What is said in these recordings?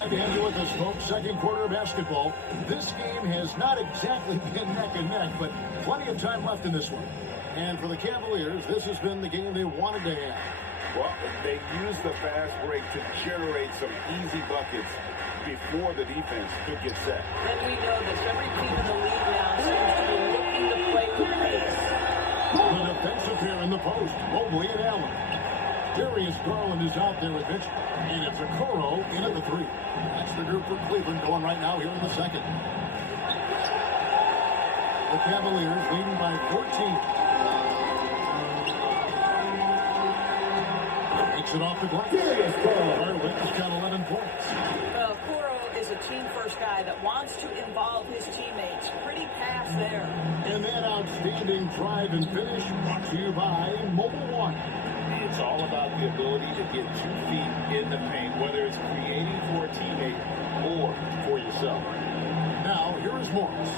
Again with us, folks. Second quarter of basketball. This game has not exactly been neck and neck, but plenty of time left in this one. And for the Cavaliers, this has been the game they wanted to have. Well, they used the fast break to generate some easy buckets before the defense could get set. And we know this. Every team in the league now seems to be looking to play with pace. The defensive pair in the post, Mobley and Allen. Darius Garland is out there with Mitchell. And it's Okoro in at the three. That's the group for Cleveland going right now here in the second. The Cavaliers leading by 14. Takes it off the glass. Garland has got 11 points. Okoro is a team-first guy that wants to involve his teammates. Pretty pass there. And that outstanding drive and finish brought to you by Mobile One. It's all about the ability to get 2 feet in the paint, whether it's creating for a teammate or for yourself. Now, here is Morris.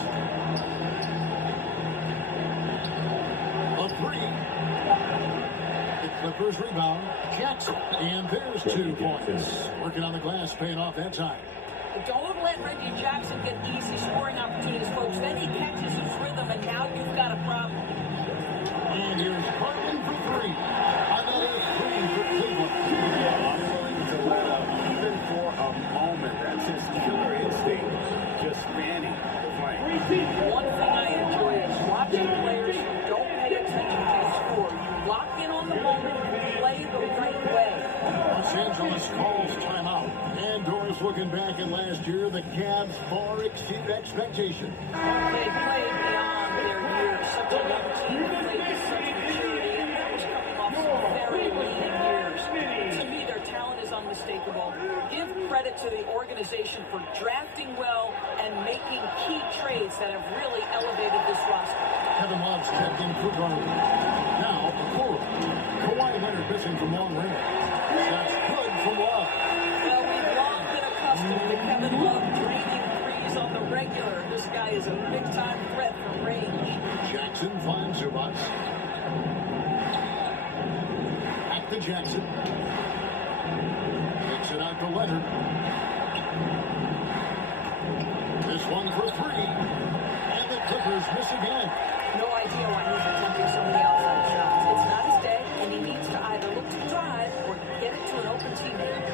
A three. The Clippers rebound. Jackson. And there's 2 points. Working on the glass, paying off that time. Don't let Reggie Jackson get easy scoring opportunities, folks. Then he catches his rhythm, and now you've got a problem. And here's Garland for 3. Another 3 for Cleveland. I'm willing to let up even for a moment. That's his killer instinct, just spanning the flank. One thing I enjoy is watching players who don't pay attention to the score. You lock in on the moment and play the right way. Los Angeles calls timeout. And Doris looking back at last year, the Cavs far exceeded expectation. They played beyond their years. Such a young team played with such maturity, and that was coming off some very lean years. To me, their talent is unmistakable. Give credit to the organization for drafting well and making key trades that have really elevated this roster. Kevin Love's checked in for Garland. Now, Okoro. Kawhi Leonard missing from long range. That's good from Love. Well, we've long been accustomed to Kevin Love draining threes on the regular. This guy is a big-time threat from range. Jackson finds Zubac. Back to Jackson. Takes it out to Leonard. This one for 3. And the Clippers miss again. No idea why he's attempting so many outside shots. It's not his day, and he needs to either look to drive or get it to an open teammate.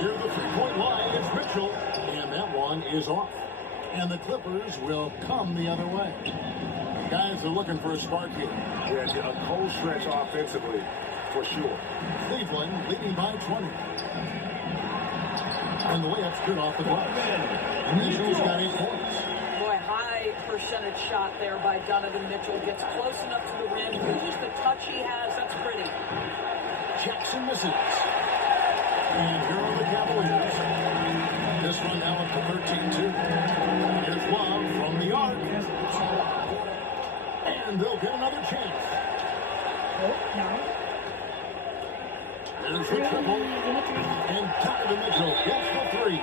Near the three-point line is Mitchell. And that one is off. And the Clippers will come the other way. Guys are looking for a spark here. Yeah, a cold stretch offensively, for sure. Cleveland leading by 20. And the layup's good off the glass. Mitchell's got 8 points. Boy, high percentage shot there by Donovan Mitchell. Gets close enough to the rim. Uses the touch he has. That's pretty. Jackson misses. And here are the Cavaliers. This one now up to 13-2. Here's Love from the arc. And they'll get another chance. There's the triple. And Donovan Mitchell gets the 3.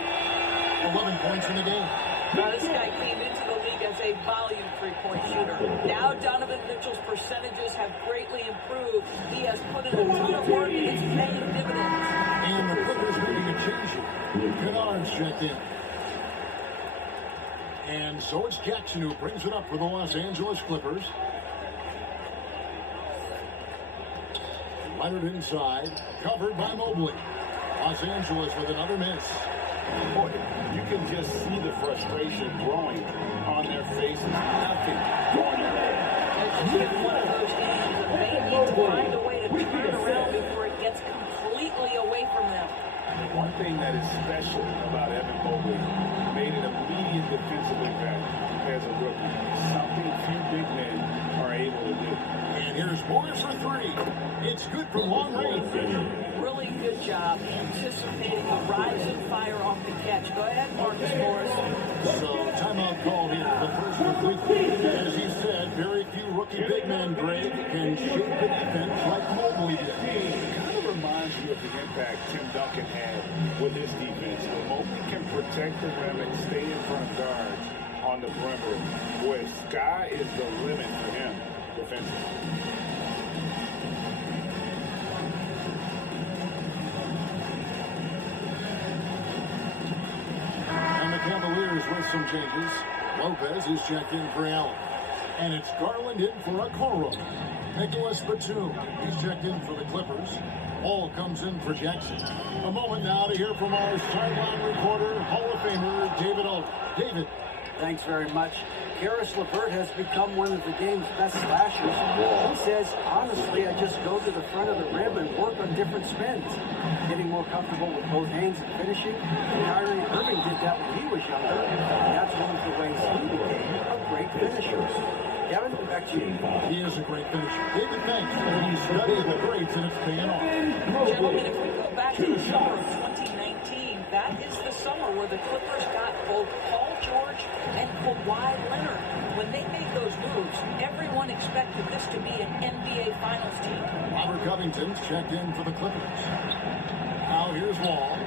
11 points in the game. Now, this guy came into the league as a volume three-point shooter. Now Donovan Mitchell's percentages have greatly improved. He has put in a ton of work, and it's paying dividends. And the Clippers making a change here. Kennard's checked in. And so it's Jackson who brings it up for the Los Angeles Clippers. Leonard inside, covered by Mobley. Los Angeles with another miss. Boy, you can just see the frustration growing on their faces. Nothing going their way. It's just one of those games that they need to find a way to turn around before it gets completely away from them. One thing that is special about Evan Mobley made an immediate defensive impact as a rookie. Something few big men are able to do. And here's Morris for 3. It's good from long range. Really good job anticipating a rise in fire off the catch. Go ahead, Marcus Morris. So timeout called here. The first for Cleveland. As he said, very few rookie big men, Greg, can shape the defense like Mobley did. It kind of reminds you of the impact Tim Duncan had with his defense. When Mobley can protect the rim and stay in front of guards on the perimeter, boy, sky is the limit for him defensively. some changes. Lopez is checked in for Allen. And it's Garland in for Okoro. Nicholas Batum, he's checked in for the Clippers. Hall comes in for Jackson. A moment now to hear from our sideline reporter, Hall of Famer David Aldridge. David. Thanks very much. Karis LeVert has become one of the game's best slashers. He says, honestly, I just go to the front of the rim and work on different spins. Getting more comfortable with both hands and finishing. Kyrie Irving did that when he was younger. And that's one of the ways he became a great finisher. Kevin, back to you. He is a great finisher. David, thanks. He's studying the greats and it's paying off. Gentlemen, if we go back to the summer of 2019, that is the summer where the Clippers got both Paul George and Kawhi Leonard. When they made those moves, everyone expected this to be an NBA Finals team. Robert Covington's checked in for the Clippers. Now here's Wall.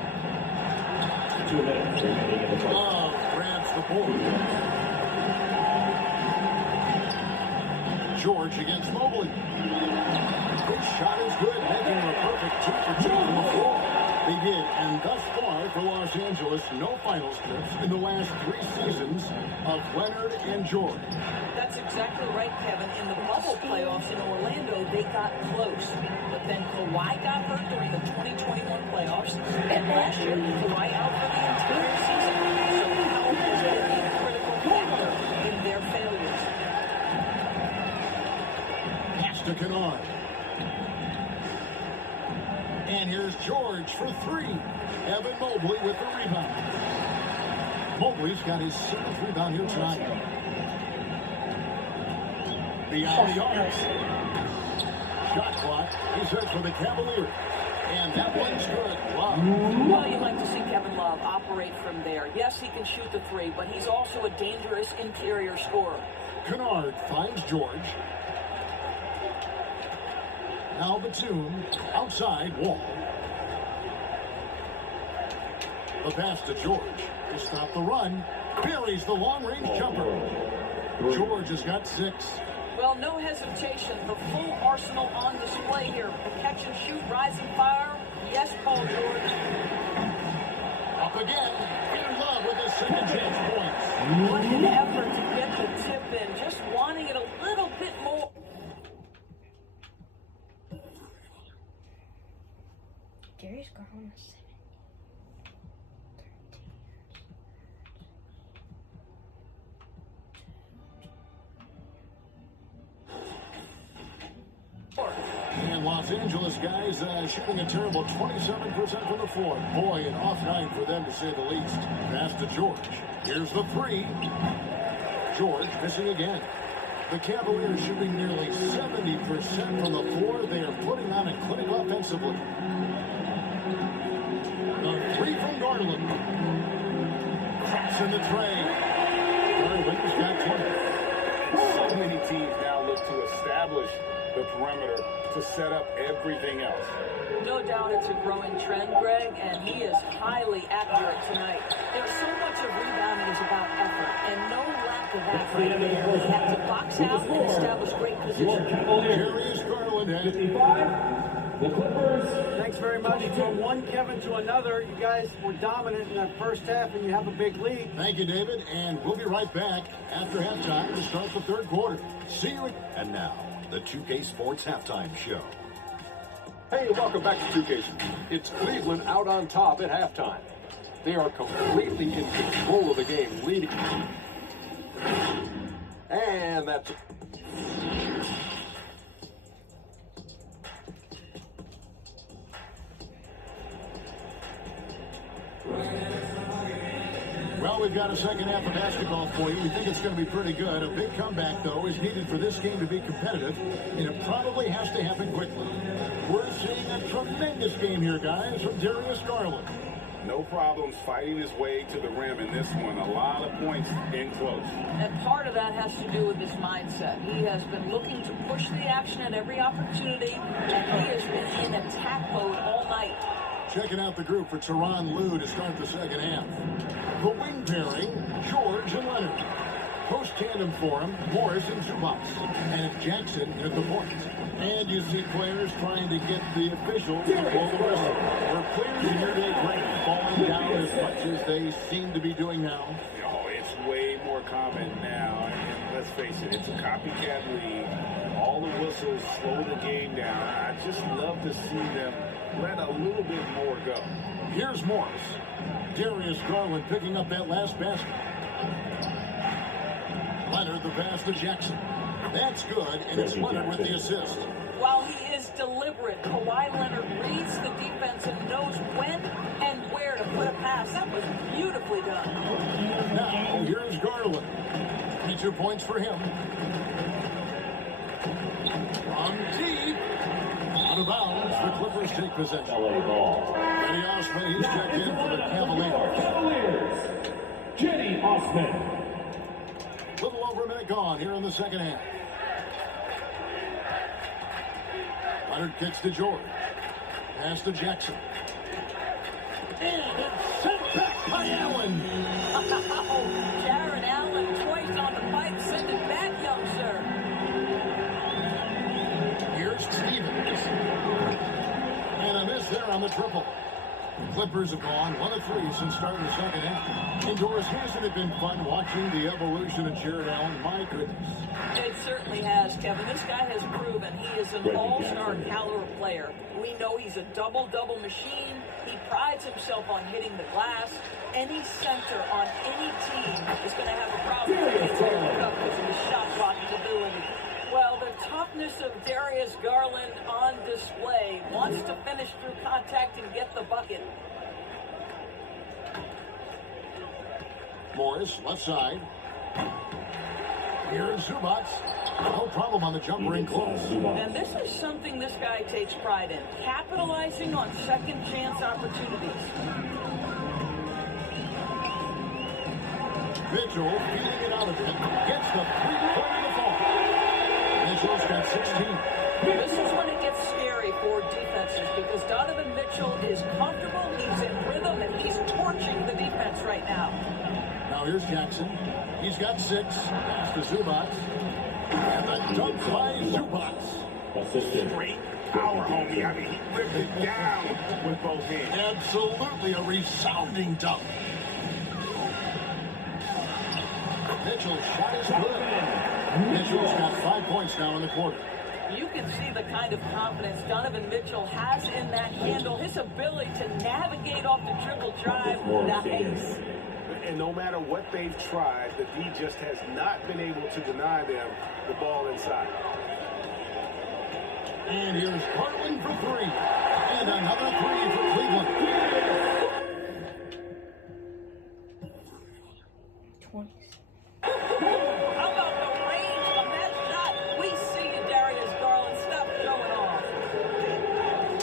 2 minutes remaining in the play. Love grabs the board. George against Mobley. His shot is good, making him a perfect 2 for 2 from the floor. They did, and thus far for Los Angeles, no finals trips in the last 3 seasons of Leonard and George. That's exactly right, Kevin. In the bubble playoffs in Orlando, they got close. But then Kawhi got hurt during the 2021 playoffs, and last year, Kawhi out for the entire season. So health has been a critical factor in their failures. Pass to Kennard. And here's George for 3. Evan Mobley with the rebound. Mobley's got his 7th rebound here tonight. Beyond the arc. Shot clock is set for the Cavaliers. And that one's good. Love. Well, you like to see Kevin Love operate from there. Yes, he can shoot the 3, but he's also a dangerous interior scorer. Kennard finds George. Now Batum outside Wall. The pass to George to stop the run. Buries the long-range jumper. George has got 6. Well, no hesitation. The full arsenal on display here. The catch and shoot, rising fire. Yes, Paul George. Up again. In love with his second chance points. What an effort to get the tip in. Just wanting it a little bit more. Darius Garland is 13 And Los Angeles guys shooting a terrible 27% from the floor. Boy, an off night for them to say the least. Pass to George. Here's the 3. George missing again. The Cavaliers shooting nearly 70% from the floor. They are putting on a clinic offensively. The 3 from Garland. Traps in the tray. Garland's got 20. So many teams now look to establish the perimeter to set up everything else. No doubt it's a growing trend, Greg, and he is highly accurate tonight. There's so much of rebounding is about effort, and no lack of that right there. He had to box out and establish great position. Darius Garland has 55, the Clippers. Thanks very much. From one Kevin to another, you guys were dominant in that first half, and you have a big lead. Thank you, David, and we'll be right back after halftime to start the 3rd quarter. See you. And now, the 2K Sports Halftime Show. Hey, welcome back to 2K. It's Cleveland out on top at halftime. They are completely in control of the game, leading. And that's... Well, we've got a second half of basketball for you. We think it's going to be pretty good. A big comeback, though, is needed for this game to be competitive, and it probably has to happen quickly. We're seeing a tremendous game here, guys, from Darius Garland. No problems fighting his way to the rim in this one. A lot of points in close. And part of that has to do with his mindset. He has been looking to push the action at every opportunity, and he has been in attack mode all night. Checking out the group for Tyronn Lue to start the second half. The wing pairing, George and Leonard. Post tandem for him, Morris and Zubac. And it's Jackson at the point. And you see players trying to get the officials to blow the whistle. Were players in your day great falling down as much as they seem to be doing now? Oh, it's way more common now. And let's face it, it's a copycat league. All the whistles slow the game down. I just love to see them let a little bit more go. Here's Morris. Darius Garland picking up that last basket. Leonard the pass to Jackson. That's good, and it's Leonard with the assist. While he is deliberate, Kawhi Leonard reads the defense and knows when and where to put a pass. That was beautifully done. Now, here's Garland. 22 points for him. From deep. Out of bounds, the Clippers take possession. LA ball. Eddie Osman, he's checked in for the Cavaliers. Cavaliers. Jenny Osman. Little over a minute gone here in the second half. Leonard kicks to George. Pass to Jackson. And it's sent back by Allen. Jared Allen twice on the pipe. Send it back, young sir. Here's Stevens. And a miss there on the triple. The Clippers have gone 1 of 3 since starting the second half. Indoors, hasn't it been fun watching the evolution of Jared Allen? My goodness. It certainly has, Kevin. This guy has proven he is an all-star caliber player. We know he's a double-double machine. He prides himself on hitting the glass. Any center on any team is going to have a problem with because of his shot blocking ability. Well, the toughness of Darius Garland on display. Wants to finish through contact and get the bucket. Morris, left side. Here's Zubats. No problem on the jumper in close. And this is something this guy takes pride in. Capitalizing on second chance opportunities. Mitchell feeling it out of it. Gets the three-point in the fall. Mitchell's got 16. This is when it gets scary for defenses because Donovan Mitchell is comfortable, he's in rhythm, and he's torching the defense right now. Now here's Jackson. He's got 6. Pass to Zubats. And the dunk by Zubats. Assistant. Great power, homie. I mean, he ripped it down with both hands. Absolutely a resounding dunk. Mitchell's shot is good. Mitchell's got 5 points now in the quarter. You can see the kind of confidence Donovan Mitchell has in that handle, his ability to navigate off the dribble drive. Nice. And no matter what they've tried, the D just has not been able to deny them the ball inside. And here's Garland for 3. And another 3 for Cleveland. 20. How about the range of that shot? We see you, Darius Garland. Stop showing off.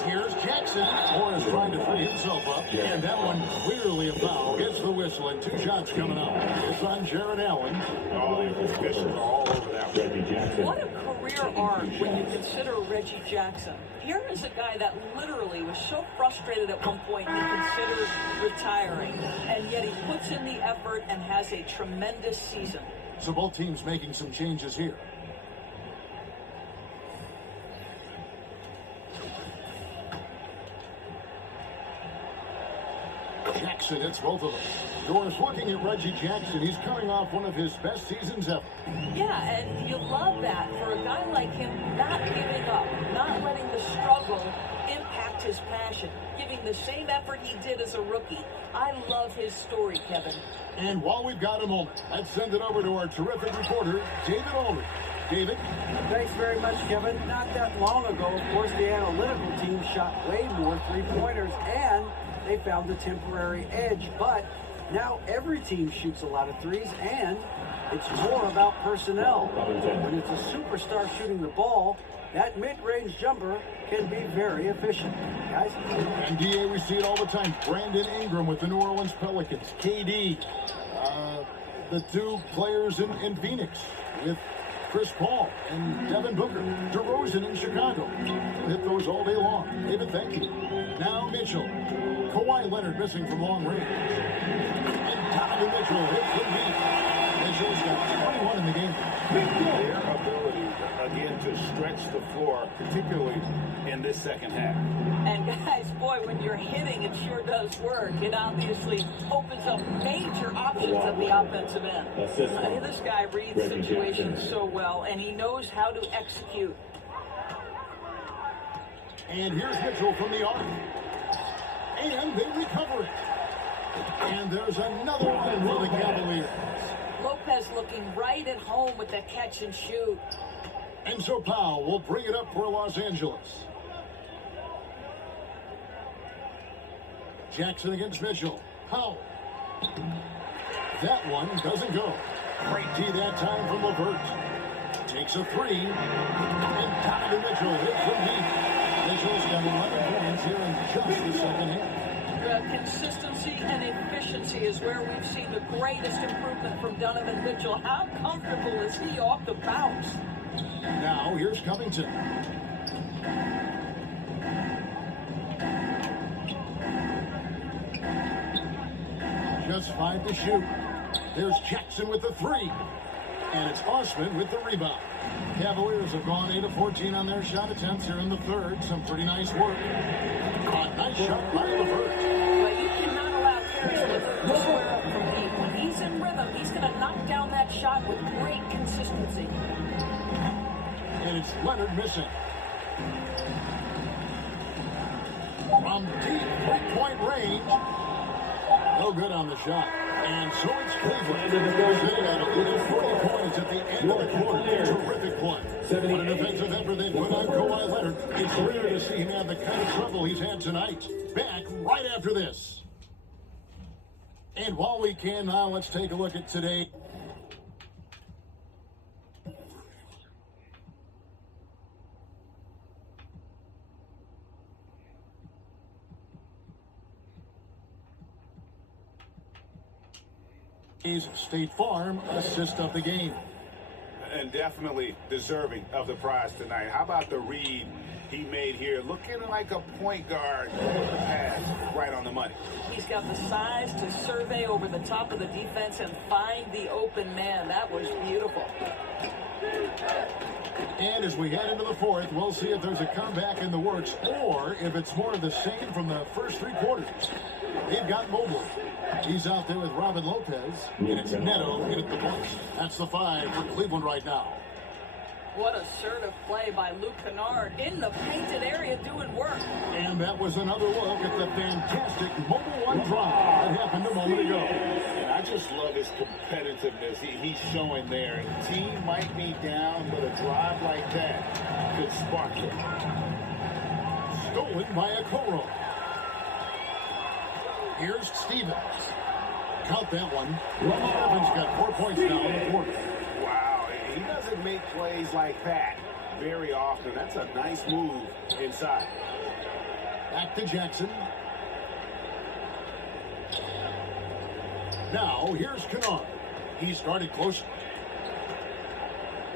Here's Jackson. Morris trying to free himself up. And that one clearly a foul. Gets the whistle and 2 shots coming out. It's on Jared Allen. Oh, the officials are all over that one. Reggie Jackson. What a career arc when you consider Reggie Jackson. Here is a guy that literally was so frustrated at one point he considered retiring, and yet he puts in the effort and has a tremendous season. So both teams making some changes here. Jackson hits both of them. Doris looking at Reggie Jackson. He's coming off one of his best seasons ever. Yeah, and you love that for a guy like him, not giving up, not letting the struggle impact his passion, giving the same effort he did as a rookie. I love his story, Kevin. And while we've got a moment, let's send it over to our terrific reporter, David Aldridge. David? Thanks very much, Kevin. Not that long ago, of course, the analytical team shot way more three-pointers, and they found a temporary edge. But now every team shoots a lot of threes, and it's more about personnel. When it's a superstar shooting the ball, that mid-range jumper can be very efficient. Guys? And DA, we see it all the time. Brandon Ingram with the New Orleans Pelicans. KD, the 2 players in Phoenix with Chris Paul and Devin Booker. DeRozan in Chicago. We'll hit those all day long. David, thank you. Now Mitchell. Kawhi Leonard missing from long range. And Donovan Mitchell hits the beat. Mitchell's got 21 in the game. Their ability, again, to stretch the floor, particularly in this second half. And guys, boy, when you're hitting, it sure does does work. It obviously opens up major options at the offensive end. This guy reads situations so well, and he knows how to execute. And here's Mitchell from the arc. And they recover it. And there's another one for the Cavaliers. Lopez looking right at home with the catch and shoot. And so Powell will bring it up for Los Angeles. Jackson against Mitchell. Powell. That one doesn't go. Great D that time from LeVert. Takes a three. And Donovan Mitchell hits from deep. Mitchell's got 11 points here in just the second half. Consistency and efficiency is where we've seen the greatest improvement from Donovan Mitchell. How comfortable is he off the bounce? Now here's Covington. Just 5 to shoot. There's Jackson with the three. And it's Osman with the rebound. Cavaliers have gone 8 of 14 on their shot attempts here in the third. Some pretty nice work. A nice shot by LeVert. But you cannot allow Caris LeVert to square up from deep. When he's in rhythm, he's going to knock down that shot with great consistency. And it's Leonard missing. From deep three-point range. No good on the shot. And so it's Cleveland. Sitting at a lead of 40 points at the end of the quarter. Terrific play. What an offensive effort they put on Kawhi Leonard. It's rare to see him have the kind of trouble he's had tonight. Back right after this. And while we can now, let's take a look at today. State Farm assist of the game. And definitely deserving of the prize tonight. How about the read he made here? Looking like a point guard. The pass right on the money. He's got the size to survey over the top of the defense and find the open man. That was beautiful. And as we head into the fourth, we'll see if there's a comeback in the works or if it's more of the same from the first 3 quarters. They've got Mobley. He's out there with Robin Lopez. And it's Neto in at the point. That's the 5 for Cleveland right now. What assertive play by Luke Kennard in the painted area doing work. And that was another look at the fantastic Mobile One drive that happened a moment ago. And I just love his competitiveness he's showing there. Team might be down, but a drive like that could spark it. Stolen by Okoro. Here's Stevens. Count that one. Stevens got 4 points now in the quarter. Wow, he doesn't make plays like that very often. That's a nice move inside. Back to Jackson. Now, here's Kennard. He started close.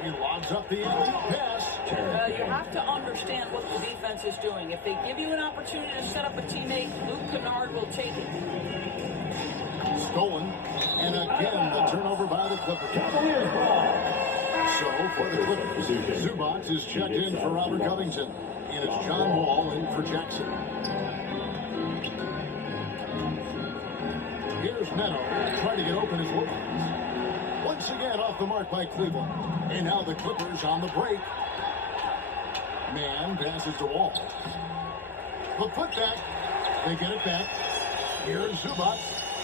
He lobs up the end pass. You have to understand what the defense is doing. If they give you an opportunity to set up a teammate, Luke Kennard will take it. Stolen. And again, the turnover by the Clippers. So, for the Clippers, Zubac is checked in for Robert Covington. And it's John Wall in for Jackson. Here's Neto trying to get open his Lopez. Once again off the mark by Cleveland. And now the Clippers on the break. Man passes to Wall. The putback. They get it back. Here's Zubac.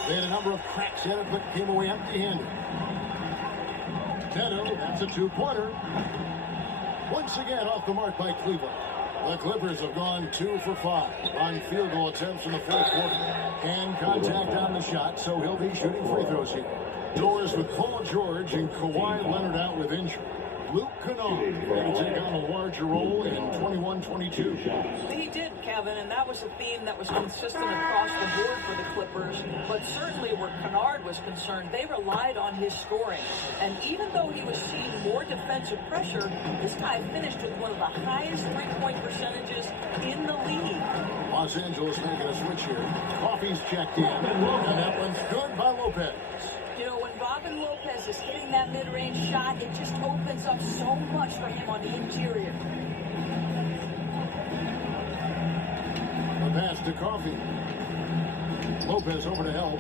They had a number of cracks at it, but came away empty-handed. Neto, that's a 2-pointer. Once again off the mark by Cleveland. The Clippers have gone 2 for 5 on field goal attempts in the fourth quarter. And contact on the shot, so he'll be shooting free throws here. Doors with Paul George and Kawhi Leonard out with injury. Luke Kennard will take on a larger role in 21-22. He did, Kevin, and that was a theme that was consistent across the board for the Clippers. But certainly where Kennard was concerned, they relied on his scoring. And even though he was seeing more defensive pressure, this guy finished with one of the highest three-point percentages in the league. Los Angeles making a switch here. Coffey's checked in, and that one's good by Lopez. You know, when Robin Lopez is hitting that mid-range shot, it just opens up so much for him on the interior. A pass to Coffey. Lopez over to help.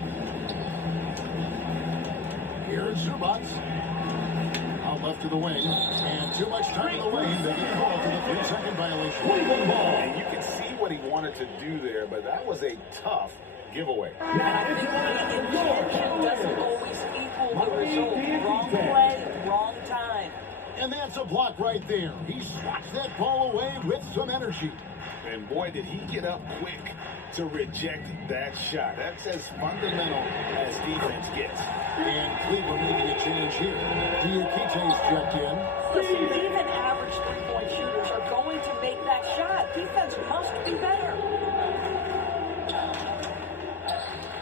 Here's Zubats. Out left to the wing. And too much time in the lane. They get called for the 3-second violation. And you can see what he wanted to do there, but that was a tough giveaway. And I think the intention doesn't always equal the result. Wrong play, wrong time. And that's a block right there. He swats that ball away with some energy. And boy, did he get up quick to reject that shot. That's as fundamental as defense gets. And Cleveland making a change here. Diakite's checked in. Listen, even average three-point shooters are going to make that shot. Defense must be better.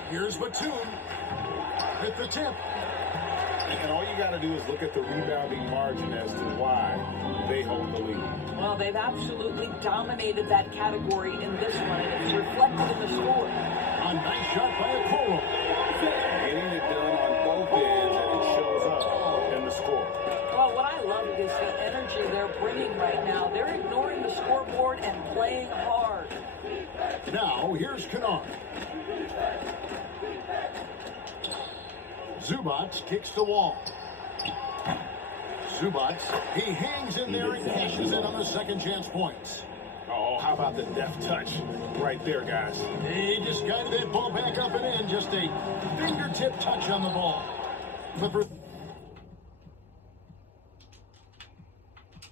Here's Batum with the tip. And all you got to do is look at the rebounding margin as to why they hold the lead. Well, they've absolutely dominated that category in this one, and it's reflected in the score. A nice shot by Okoro. Getting it done on both ends, and it shows up in the score. Well, what I love is the energy they're bringing right now. They're ignoring the scoreboard and playing hard. Now, here's Kennard. Zubats kicks the wall. Zubats, he hangs in there and cashes in on the second chance points. Oh, how about the deft touch right there, guys? He just guided that ball back up and in. Just a fingertip touch on the ball. Clippers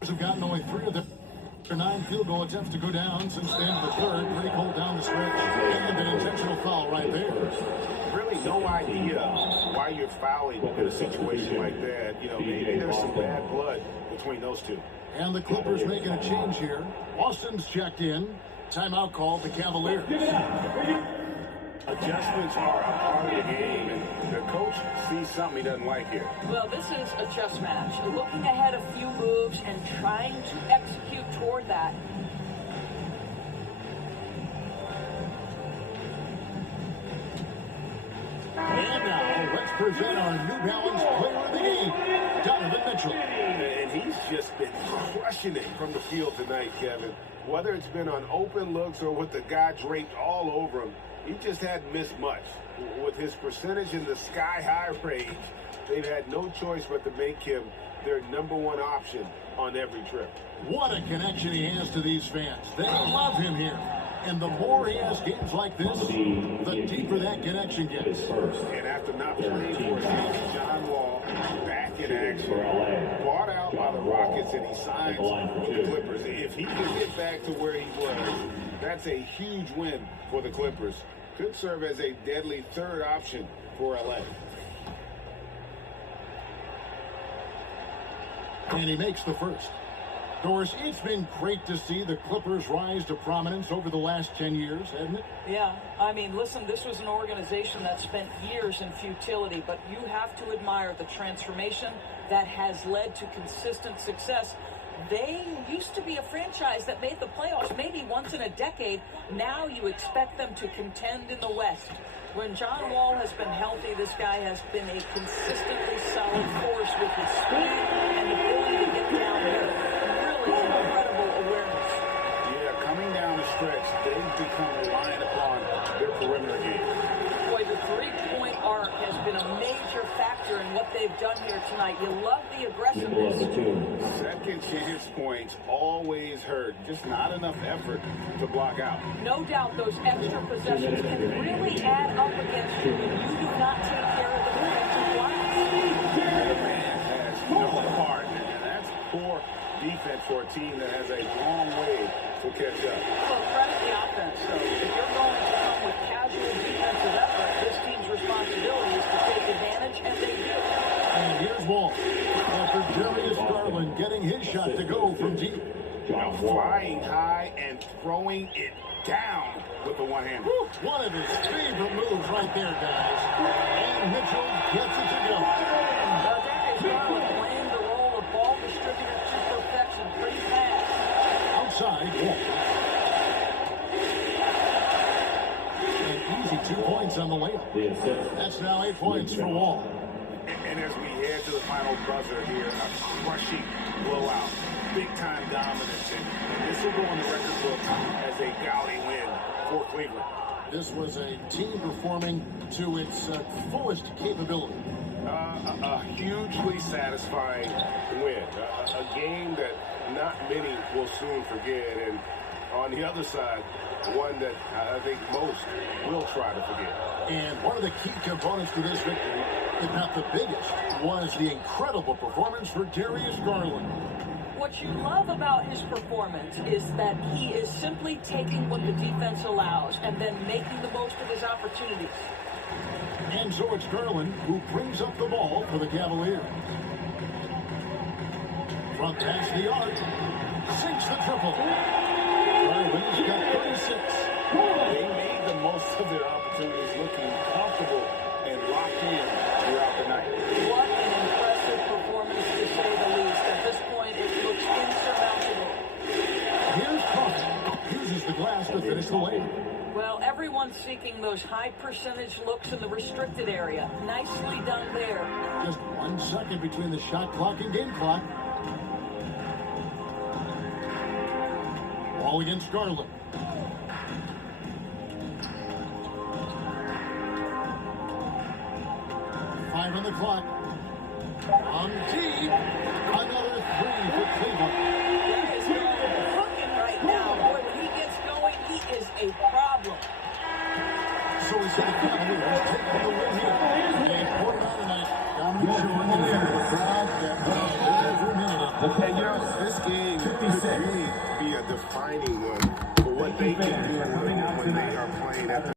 have gotten only 3 of their 9 field goal attempts to go down since the end of the third. Pretty cold down the stretch. And an intentional foul right there. Really no idea why you're fouling in a situation like that. You know, maybe there's some bad blood between those two. And the Clippers making a change here. Austin's checked in. Timeout called the Cavaliers. Adjustments are a part of the game, and the coach sees something he doesn't like here. Well, this is a chess match. Looking ahead a few moves and trying to execute toward that. And now, let's present our New Balance player of the game, Donovan Mitchell. And he's just been crushing it from the field tonight, Kevin. Whether it's been on open looks or with the guy draped all over him, he just hadn't missed much. With his percentage in the sky-high range, they've had no choice but to make him their #1 option on every trip. What a connection he has to these fans. They love him here. And the more he has games like this, the deeper that connection gets. And after not playing for a season, John Wall back in action. Bought out by the Rockets, and he signs with the Clippers. If he can get back to where he was, that's a huge win for the Clippers. Could serve as a deadly third option for LA. And he makes the first. Doris, it's been great to see the Clippers rise to prominence over the last 10 years, hasn't it? Yeah, I mean, listen, this was an organization that spent years in futility, but you have to admire the transformation that has led to consistent success. They used to be a franchise that made the playoffs maybe once in a decade. Now you expect them to contend in the West. When John Wall has been healthy, this guy has been a consistently solid force with his speed and ability to get downhill. Really incredible awareness. Yeah, coming down the stretch, they've become reliant upon their perimeter game. Boy, the three-point arc has been a major factor in what they've done here tonight. You love the aggressiveness. Second chance points always hurt. Just not enough effort to block out. No doubt those extra possessions can really add up against you when you do not take care of the defensive blocks. The man has no heart, and that's poor defense for a team that has a long way to catch up. Well, credit the offense. So if you're going to come with casual defensive effort, this team's responsibility is to take advantage, and they do. And here's Wall. After Darius Garland getting his shot to go from deep. Now flying high and throwing it down with the one-hander. One of his favorite moves right there, guys. And Mitchell gets it to go. Darius Garland playing the role of ball distributor to perfection pretty fast. Outside, Wall. An easy 2 points on the layup. That's now 8 points for Wall. And as we head to the final buzzer here, a crushing blowout, big-time dominance, and this will go on the record book as a gaudy win for Cleveland. This was a team performing to its fullest capability. A hugely satisfying win. A game that not many will soon forget. And on the other side, one that I think most will try to forget. And one of the key components to this victory, if not the biggest, was the incredible performance for Darius Garland. What you love about his performance is that he is simply taking what the defense allows and then making the most of his opportunities. And so it's Garland who brings up the ball for the Cavaliers. Front pass the arc. Sinks the triple. Garland's got 36. They made the most of their opportunities, looking comfortable and locked in throughout the night. What an impressive performance, to say the least. At this point, it looks insurmountable. Here's Coffey. Uses the glass to finish the lane. Well, everyone's seeking those high percentage looks in the restricted area. Nicely done there. Just 1 second between the shot clock and game clock. Ball against Garland. Five on the clock. On deep. Another three for Cleveland. That is Garland cooking right now. Boy, when he gets going, he is a problem. So we say the Cavaliers taking the win here. They poured it on tonight. Dominic showing the lead of the crowd that every minute. And you know, this game could really be a defining one for what they can do when they are